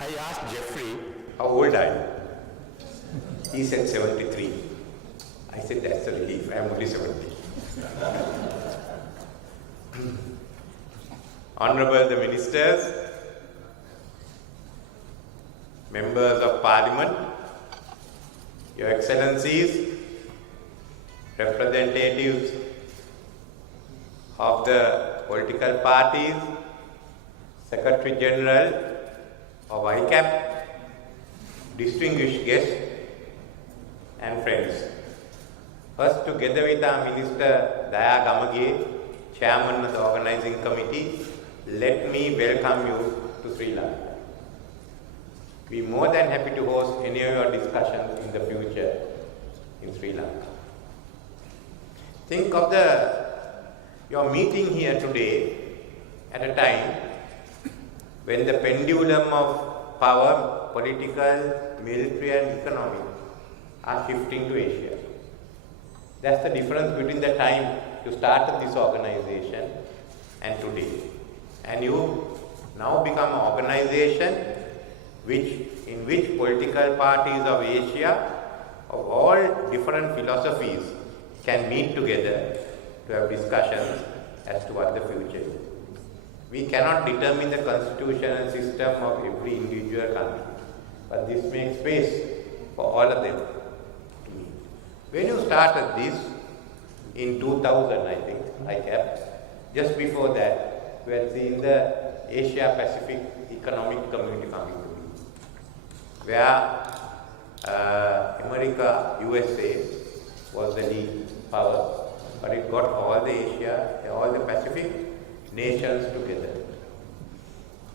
I asked Jeffrey, how old are you? He said 73. I said, that's a relief, I'm only 70. Honorable the ministers, members of parliament, your excellencies, representatives of the political parties, Secretary General of AEPF, distinguished guests and friends. First, together with our Minister Daya Gamage, Chairman of the Organizing Committee, let me welcome you to Sri Lanka. We are more than happy to host any of your discussions in the future in Sri Lanka. Think of your meeting here today at a time when the pendulum of power, political, military and economic are shifting to Asia. That's the difference between the time you started this organization and today. And you now become an organization in which political parties of Asia of all different philosophies can meet together to have discussions as to what the future is. We cannot determine the constitutional system of every individual country, but this makes space for all of them to meet. When you started this in 2000, I think, AEPF, just before that, we had seen the Asia Pacific Economic Community coming to be, where America, USA was the lead power, but it got all the Asia, all the Pacific nations together.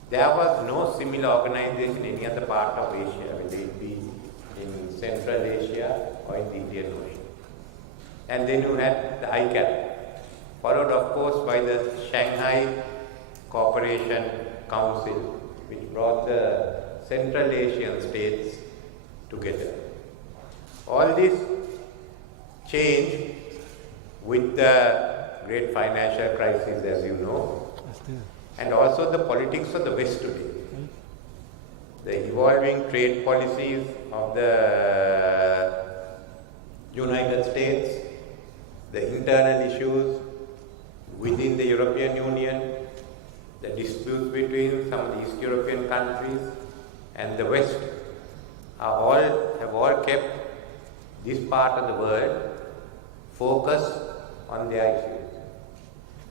There was no similar organization in any other part of Asia, whether it be in Central Asia or in the Indian Ocean. And then you had the AEPF, followed of course by the Shanghai Cooperation Council, which brought the Central Asian states together. All this changed with the great financial crisis, as you know, and also the politics of the West today. The evolving trade policies of the United States, the internal issues within the European Union, the disputes between some of the East European countries and the West have all kept this part of the world focused on their issues.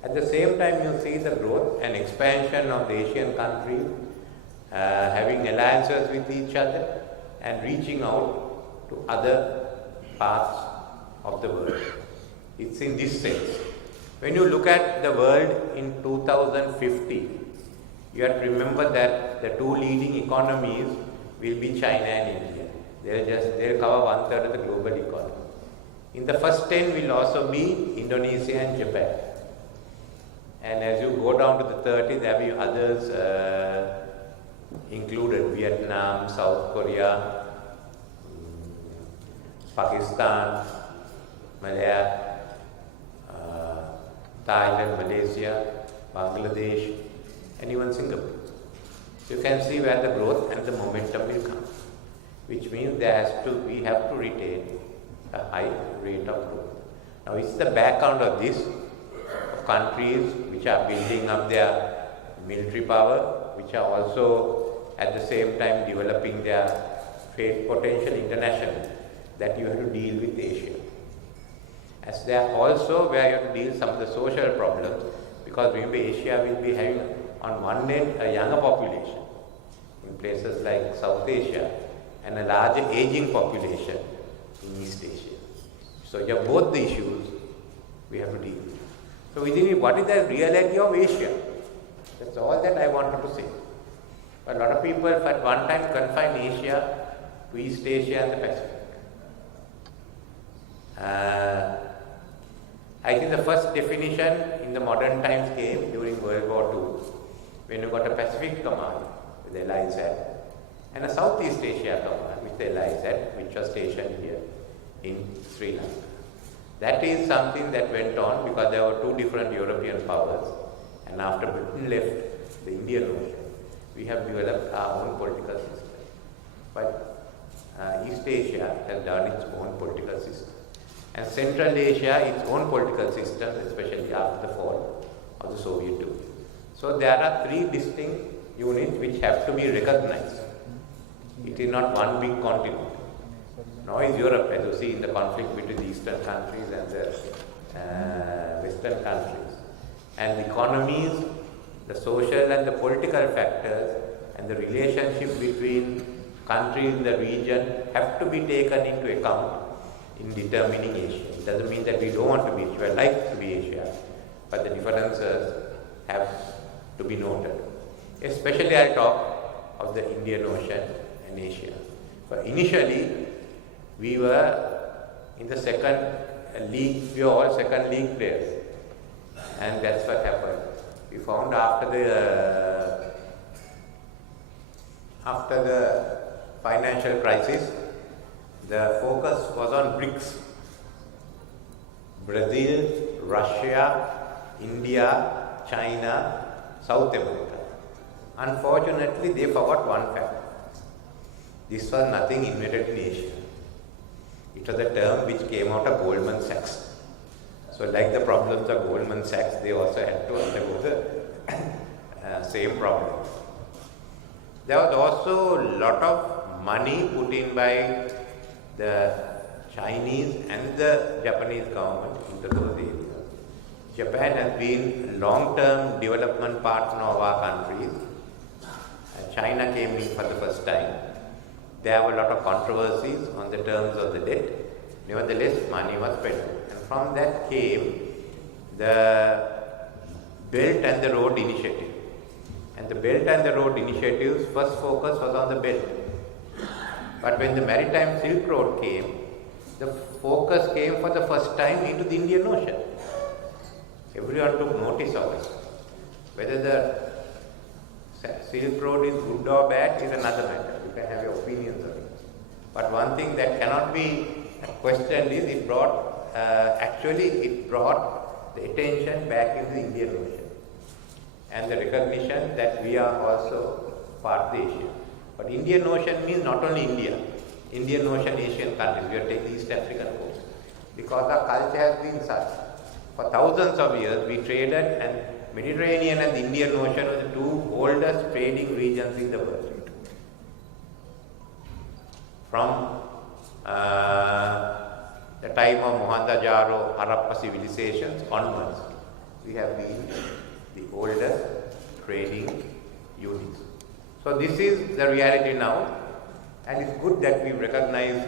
At the same time, you see the growth and expansion of the Asian countries having alliances with each other and reaching out to other parts of the world. It's in this sense. When you look at the world in 2050, you have to remember that the two leading economies will be China and India. They'll cover 1/3 of the global economy. In the first 10 will also be Indonesia and Japan. And as you go down to the 30, there will be others included, Vietnam, South Korea, Pakistan, Malaya, Thailand, Malaysia, Bangladesh, and even Singapore. So you can see where the growth and the momentum will come, which means we have to retain a high rate of growth. Now, it's the background of this, of countries which are building up their military power, which are also at the same time developing their trade potential internationally, that you have to deal with Asia. As they are also where you have to deal with some of the social problems, because remember Asia will be having on one end a younger population in places like South Asia and a larger aging population in East Asia. So you have both the issues we have to deal with. So within it, what is the reality of Asia? That's all that I wanted to say. But a lot of people at one time confined Asia to East Asia and the Pacific. I think the first definition in the modern times came during World War II, when you got a Pacific Command with the LISAT and a Southeast Asia Command with the LISAT, which was stationed here in Sri Lanka. That is something that went on because there were two different European powers, and after Britain left the Indian Ocean, we have developed our own political system. But East Asia has done its own political system. And Central Asia, its own political system, especially after the fall of the Soviet Union. So there are three distinct units which have to be recognized. It is not one big continent. Nor is Europe, as you see in the conflict between the eastern countries and the western countries. And the economies, the social and the political factors, and the relationship between countries in the region have to be taken into account in determining Asia. It doesn't mean that we don't want to be Asia, we like to be Asia, but the differences have to be noted. Especially I'll talk of the Indian Ocean and Asia. But initially, we were in the second league, we were all second league players. And that's what happened. We found after the financial crisis, the focus was on BRICS. Brazil, Russia, India, China, South America. Unfortunately, they forgot one fact. This was nothing invented in Asia. It was a term which came out of Goldman Sachs. So like the problems of Goldman Sachs, they also had to undergo the same problem. There was also a lot of money put in by the Chinese and the Japanese government into those areas. Japan has been a long-term development partner of our countries. China came in for the first time. There were a lot of controversies on the terms of the debt. Nevertheless, money was present. And from that came the Belt and the Road Initiative. And the Belt and the Road Initiative's first focus was on the belt. But when the Maritime Silk Road came, the focus came for the first time into the Indian Ocean. Everyone took notice of it. Whether the Silk Road is good or bad is another matter. You can have your opinions on it. But one thing that cannot be questioned is it brought the attention back into the Indian Ocean and the recognition that we are also part of Asia. But Indian Ocean means not only India, Indian Ocean, Asian countries. We are taking the East African coast. Because our culture has been such. For thousands of years, we traded, and Mediterranean and the Indian Ocean were the two oldest trading regions in the world. From the time of Mohenjo-daro, Harappa civilizations onwards, we have been the oldest trading units. So this is the reality now, and it's good that we recognize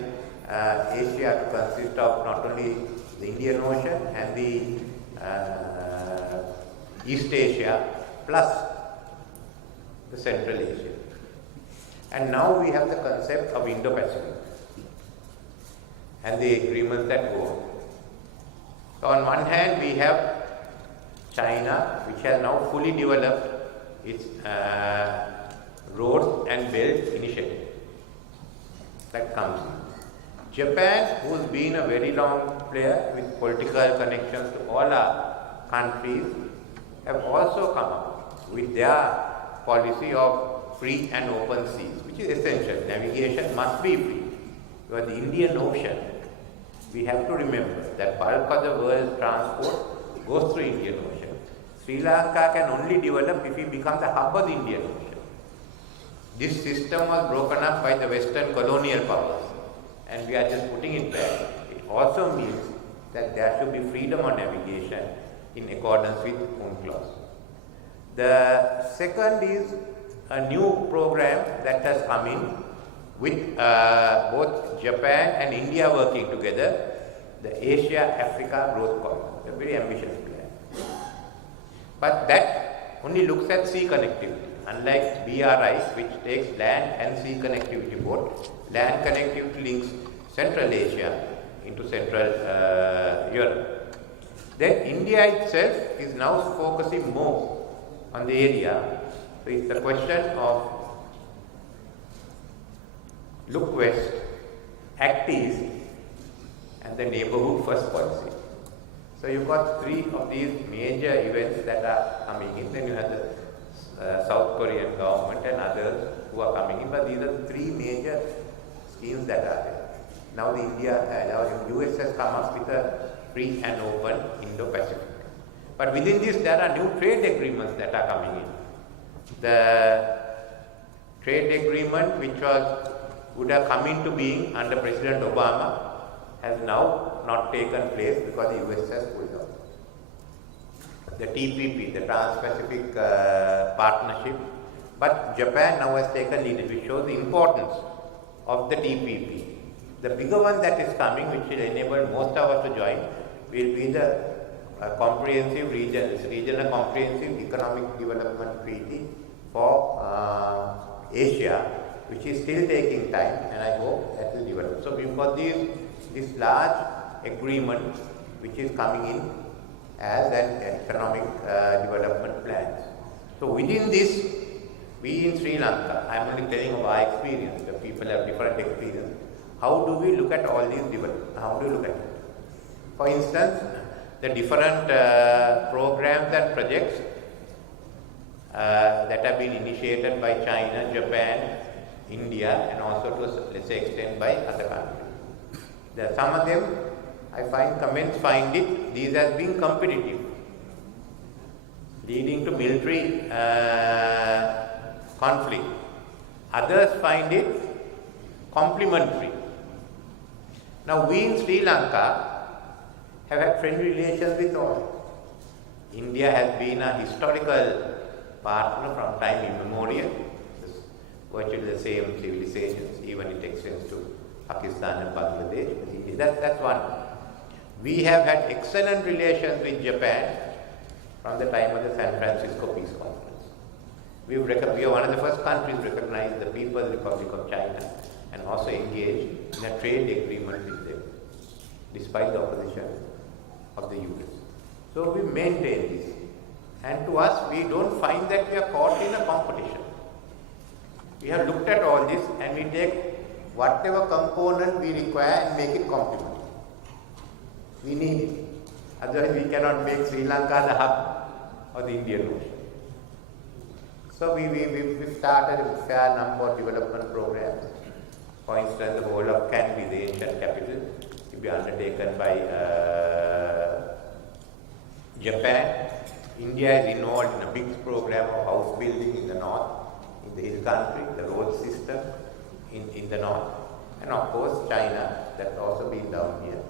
Asia to consist of not only the Indian Ocean and the East Asia plus the Central Asia. And now we have the concept of Indo-Pacific and the agreements that go on. So on one hand we have China, which has now fully developed its roads and belt initiative that comes in. Japan, who's been a very long player with political connections to all our countries, have also come up with their policy of free and open seas, which is essential. Navigation must be free. Because the Indian Ocean, we have to remember that bulk of the world's transport goes through Indian Ocean. Sri Lanka can only develop if we become the hub of the Indian Ocean. This system was broken up by the Western colonial powers, and we are just putting it back. It also means that there should be freedom of navigation in accordance with UNCLOS. The second is a new program that has come in with both Japan and India working together, the Asia-Africa Growth Corridor, a very ambitious plan. But that only looks at sea connectivity, unlike BRI, which takes land and sea connectivity both. Land connectivity links Central Asia into Central Europe. Then India itself is now focusing more on the area. So it's the question of look west, act east, and the neighborhood first policy. So you've got three of these major events that are coming in. Then you have the South Korean government and others who are coming in, but these are the three major schemes that are there. Now the US has come up with a free and open Indo-Pacific. But within this there are new trade agreements that are coming in. The trade agreement which would have come into being under President Obama has now not taken place because the US has pulled out. The TPP, the Trans-Pacific Partnership, but Japan now has taken leadership, which shows the importance of the TPP. The bigger one that is coming, which will enable most of us to join, will be the comprehensive regional comprehensive economic development treaty for Asia, which is still taking time, and I hope that will develop. So we've got this large agreement which is coming in as an economic development plan. So within this, we in Sri Lanka, I am only telling of our experience, the people have different experience. How do we look at all these developments? How do we look at it? For instance, the different programs and projects that have been initiated by China, Japan, India, and also to a lesser extent by other countries. Some of them, I find comments find it, these has been competitive, leading to military conflict. Others find it complementary. Now we in Sri Lanka have had friendly relations with all. India has been a historical partner from time immemorial, virtually the same civilizations, even it extends to Pakistan and Bangladesh. That's one. We have had excellent relations with Japan from the time of the San Francisco Peace Conference. We are one of the first countries to recognize the People's Republic of China and also engage in a trade agreement with them, despite the opposition of the US. So we maintain this. And to us, we don't find that we are caught in a competition. We have looked at all this and we take whatever component we require and make it complement. We need it. Otherwise, we cannot make Sri Lanka the hub of the Indian Ocean. So we started a fair number of development programs. For instance, the whole of Kandy, the ancient capital, will be undertaken by Japan. India is involved in a big program of house building in the north, in the hill country, the road system in the north, and of course China, that's also been down here.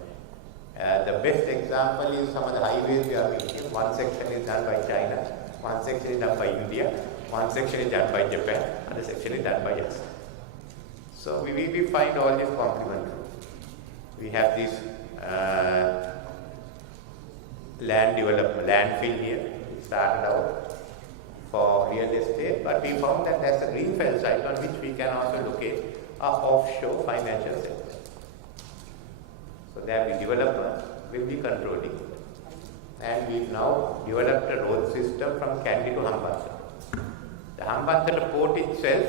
The best example is some of the highways we are making. One section is done by China, one section is done by India, one section is done by Japan, other section is done by us. So we find all this complementary. We have this land development, landfill here. It started out for real estate, but we found that there's a greenfield site on which we can also locate an offshore financial center. So there the developer will be controlling. And we've now developed a road system from Kandy to Hambantota. The Hambantota port itself,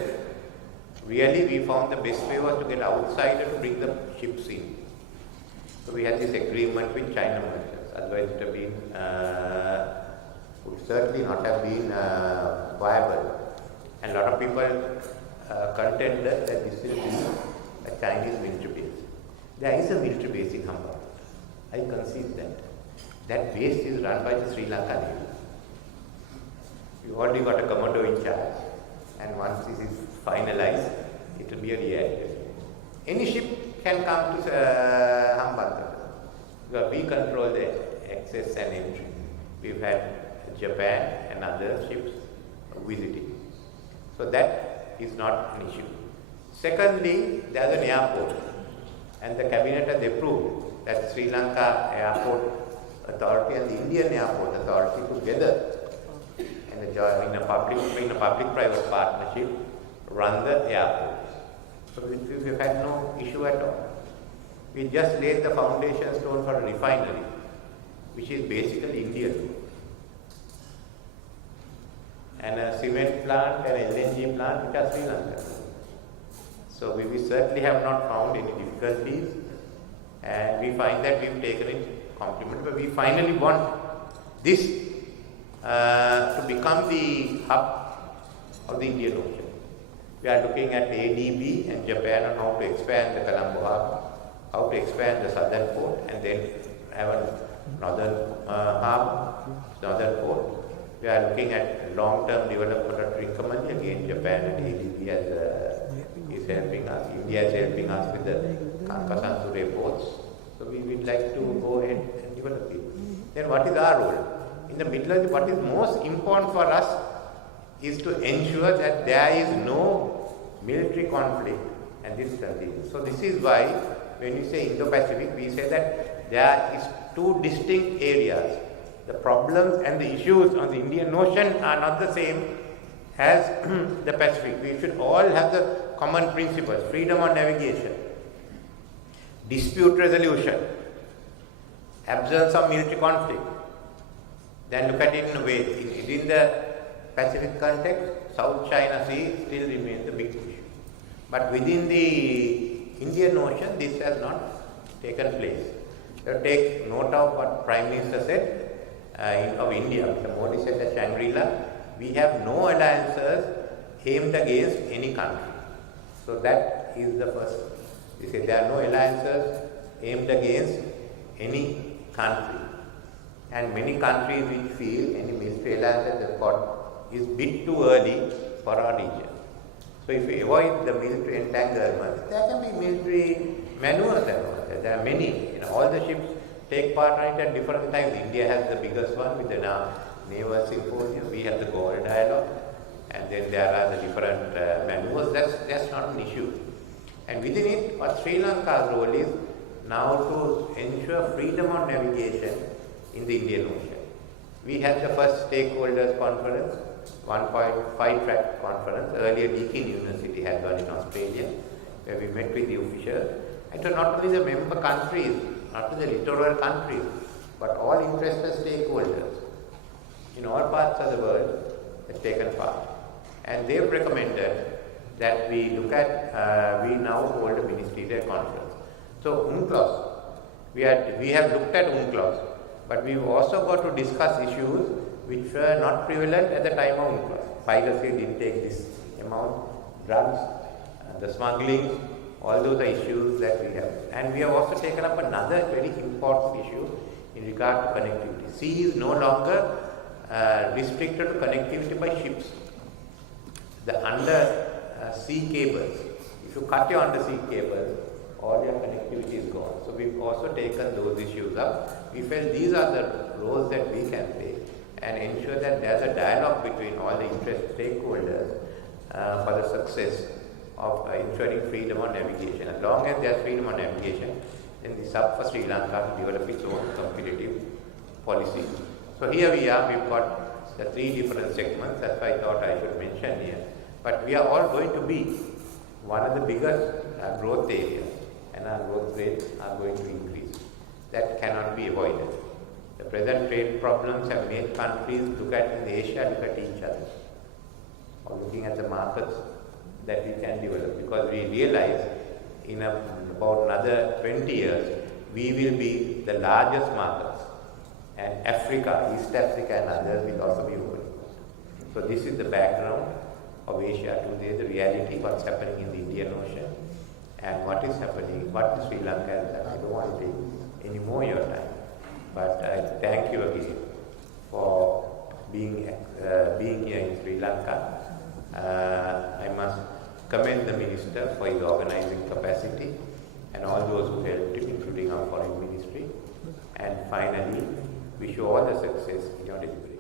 really we found the best way was to get outsider to bring the ships in. So we had this agreement with China merchants. Otherwise it would certainly not have been viable. And a lot of people contended that this will be a Chinese military base. There is a military base in Hambantota. I concede that. That base is run by the Sri Lanka Navy. We already got a commando in charge, and once this is finalized, it will be a reality. Any ship can come to Hambantota, because we control the access and entry. We've had Japan and other ships visiting. So that is not an issue. Secondly, there is an airport, and the cabinet has approved that Sri Lanka Airport Authority and the Indian Airport Authority together and in a public-private partnership run the airport. So we've had no issue at all. We just laid the foundation stone for a refinery, which is basically Indian, and a cement plant and LNG plant which are Sri Lanka. So we certainly have not found any difficulties, and we find that we've taken it compliment, but we finally want this to become the hub of the Indian Ocean. We are looking at ADB and Japan on how to expand the Colombo harbor, how to expand the southern port, and then have a northern harbor, northern port. We are looking at long-term development of Trincomalee. Again, Japan and ADB is helping us. India is helping us with the Kankasansure ports. So we would like to go ahead and develop it. Then what is our role? In the middle of what is most important for us is to ensure that there is no military conflict and this continues. So this is why when we say Indo-Pacific, we say that there is two distinct areas. The problems and the issues on the Indian Ocean are not the same as the Pacific. We should all have the common principles: freedom of navigation, dispute resolution, absence of military conflict. Then look at it in a way. Within the Pacific context, South China Sea still remains a big issue. But within the Indian Ocean, this has not taken place. So take note of what Prime Minister said of India. Mr. Modi said at Shangri-La, we have no alliances aimed against any country. So that is the first. We say there are no alliances aimed against any country. And many countries which feel any military alliance that they've got is bit too early for our region. So if we avoid the military entanglement, there can be military maneuvers. There are many. All the ships take part in it at different times. India has the biggest one with the naval symposium. We have the Goal Dialogue, and then there are the different maneuvers. That's not an issue. And within it, what Sri Lanka's role is now to ensure freedom of navigation in the Indian Ocean. We had the first stakeholders conference, 1.5-track conference. Earlier, Deakin University had one in Australia, where we met with the officials. And so not only the member countries, not only the littoral countries, but all interested stakeholders in all parts of the world have taken part. And they've recommended that we look at, we now hold a ministerial conference. So UNCLOS, we have looked at UNCLOS, but we've also got to discuss issues which were not prevalent at the time of UNCLOS. Piracy didn't take this amount, drugs, the smuggling, all those are issues that we have. And we have also taken up another very important issue in regard to connectivity. Sea is no longer restricted to connectivity by ships. The sea cables, if you cut your undersea cables, all your connectivity is gone. So we've also taken those issues up. We felt these are the roles that we can play and ensure that there's a dialogue between all the interested stakeholders for the success of ensuring freedom of navigation. As long as there's freedom of navigation, then it's up for Sri Lanka to develop its own competitive policy. So here we are, we've got the three different segments. That's why I thought I should mention here. But we are all going to be one of the biggest growth areas, and our growth rates are going to increase. That cannot be avoided. The present trade problems have made countries look at Asia, look at each other, or looking at the markets that we can develop, because we realize in about another 20 years, we will be the largest markets, and Africa, East Africa and others will also be growing. So this is the background of Asia today, the reality, what's happening in the Indian Ocean, and what is happening, what is Sri Lanka has done. I don't want to take any more your time, but I thank you again for being here in Sri Lanka. I must commend the Minister for his organizing capacity and all those who helped him, including our Foreign Ministry. And finally, wish you all the success in your delivery.